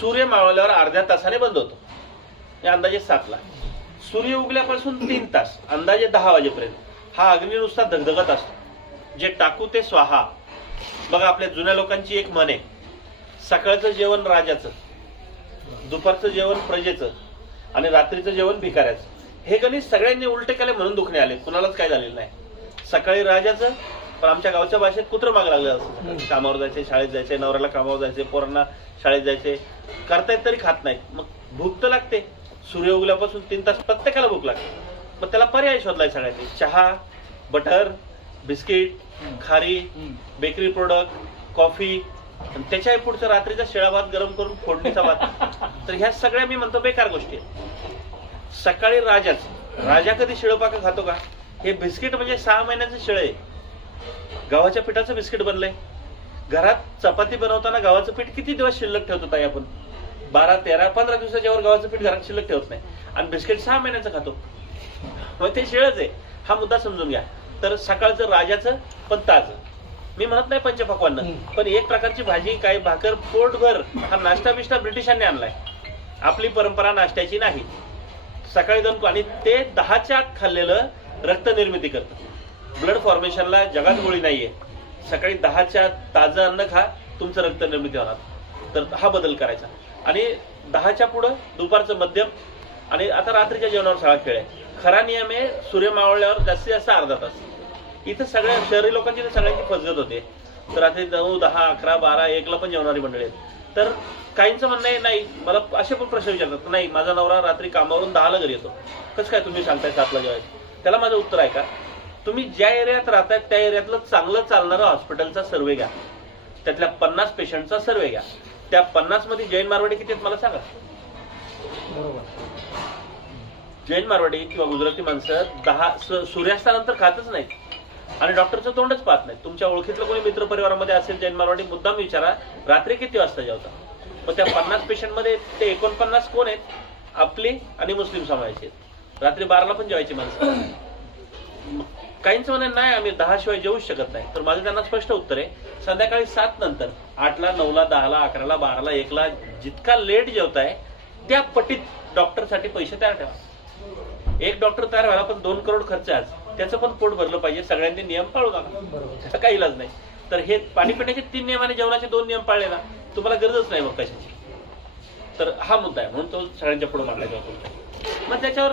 सूर्य मावळल्यावर अर्ध्या तासाने बंद होतो, अंदाजे 7ला. सूर्य उगल्यापासून 3 तास अंदाजे 10 वाजेपर्यंत हा अग्नी नुसता धगधगत असतो. जे टाकू ते स्वाहा. बघा आपल्या जुन्या लोकांची एक म्हण आहे, सकाळचं जेवण राजाचं, दुपारचं जेवण प्रजेचं आणि रात्रीचं जेवण भिकाऱ्याचं. हे गणित सगळ्यांनी उलटे केले म्हणून दुखणे आले, कुणालाच काय झालेलं नाही. सकाळी राजाचं, पण आमच्या गावच्या भाषेत कुत्रं माग लागलं असतं. कामावर जायचे, शाळेत जायचे, नवऱ्याला कामावर जायचे, पोरांना शाळेत जायचे, करतायत तरी खात नाहीत. मग भूक तर लागते. सूर्य उगल्यापासून 3 तास प्रत्येकाला भूक लागते. मग त्याला पर्याय शोधलाय सगळ्यांनी. चहा, बटर, बिस्किट, खारी, बेकरी प्रोडक्ट, कॉफी, आणि त्याच्या पुढचं रात्रीचा शिळा भात गरम करून फोडणीचा भात. तर ह्या सगळ्या मी म्हणतो बेकार गोष्टी आहेत. सकाळी राजा कधी शिळपाक खातो का? हे बिस्किट म्हणजे 6 महिन्याचं शिळ आहे. गव्हाच्या पिठाचं बिस्किट बनलंय. घरात चपाती बनवताना गव्हाचं पीठ किती दिवस शिल्लक ठेवतो ताई आपण? 12, 13, 15 दिवसाच्या वर गव्हाचं पीठ घरात शिल्लक ठेवत नाही, आणि बिस्किट 6 महिन्याचं खातो. मग ते शिळच आहे. हा मुद्दा समजून घ्या. तर सकाळचं राजाचं पण ताजं. मी म्हणत नाही पंचपक्वान्न, पण एक प्रकारची भाजी, काय भाकर, पोटभर. हा नाश्ता बिष्टा ब्रिटिशांनी आणलाय, आपली परंपरा नाश्त्याची नाही. सकाळी 2 आणि ते 10च्या आत खाल्लेलं रक्त निर्मिती करतं. ब्लड फॉर्मेशनला जगात गोळी नाहीये. सकाळी 10च्या आत ताजं अन्न खा, तुमचं रक्त निर्मिती होणार. तर हा बदल करायचा. आणि 10च्या पुढं दुपारचं मध्यम, आणि आता रात्रीच्या जेवणावर सगळा खेळ आहे. खरा नियम आहे सूर्य मावळल्यावर जास्तीत जास्त अर्धा तास. इथं सगळ्या शहरी लोकांची सगळ्यांची फसगत होते. तर रात्री 9, 10, 11, 12, 1ला पण जेवणारी मंडळी आहेत. तर काहींचं म्हणणं आहे, नाही, मला असे पण प्रश्न विचारतात, नाही माझा नवरा रात्री कामावरून 10ला घरी येतो, कसं काय तुम्ही सांगताय 7ला जेवायचं? त्याला माझं उत्तर आहे का, तुम्ही ज्या एरियात राहताय त्या एरियातलं चांगलं चालणारं हॉस्पिटलचा सर्वे घ्या, त्यातल्या 50 पेशंटचा सर्वे घ्या. त्या 50 मध्ये जैन मारवाडी किती आहेत मला सांगा. जैन मारवाडी किंवा गुजराती माणसं 10 सूर्यास्तानंतर खातच नाहीत, आणि डॉक्टरचं तोंडच पाहत नाही. तुमच्या ओळखीतलं कोणी मित्र परिवारामध्ये असेल जैन मारवाडी, मुद्दाम विचारा रात्री किती वाजता जेवता. मग त्या 50 पेशंट मध्ये ते 49 कोण आहेत? आपली आणि मुस्लिम समाजाचे आहेत. रात्री 12ला पण जेवायची माणसं. काहींचं म्हणणं नाही आम्ही 10 शिवाय जेवूच शकत नाही. तर माझं त्यांना स्पष्ट उत्तर आहे, संध्याकाळी 7 नंतर 8ला, 9ला, 10ला, 11ला, 12ला, 1ला जितका लेट जेवताय त्या पटीत डॉक्टरसाठी पैसे तयार ठेवा. एक डॉक्टर तयार व्हायला पण 2 करोड खर्च आहे. त्याचं पण पोट भरलं पाहिजे. सगळ्यांनी नियम पाळू नका, त्याचा काही इलाज नाही. तर हे पाणी पिण्याचे 3 नियम आणि जेवणाचे 2 नियम पाळले ना, तुम्हाला गरजच नाही मग कशाची. तर हा मुद्दा आहे, म्हणून तो सगळ्यांच्या पुढे मांडला जातो. मग त्याच्यावर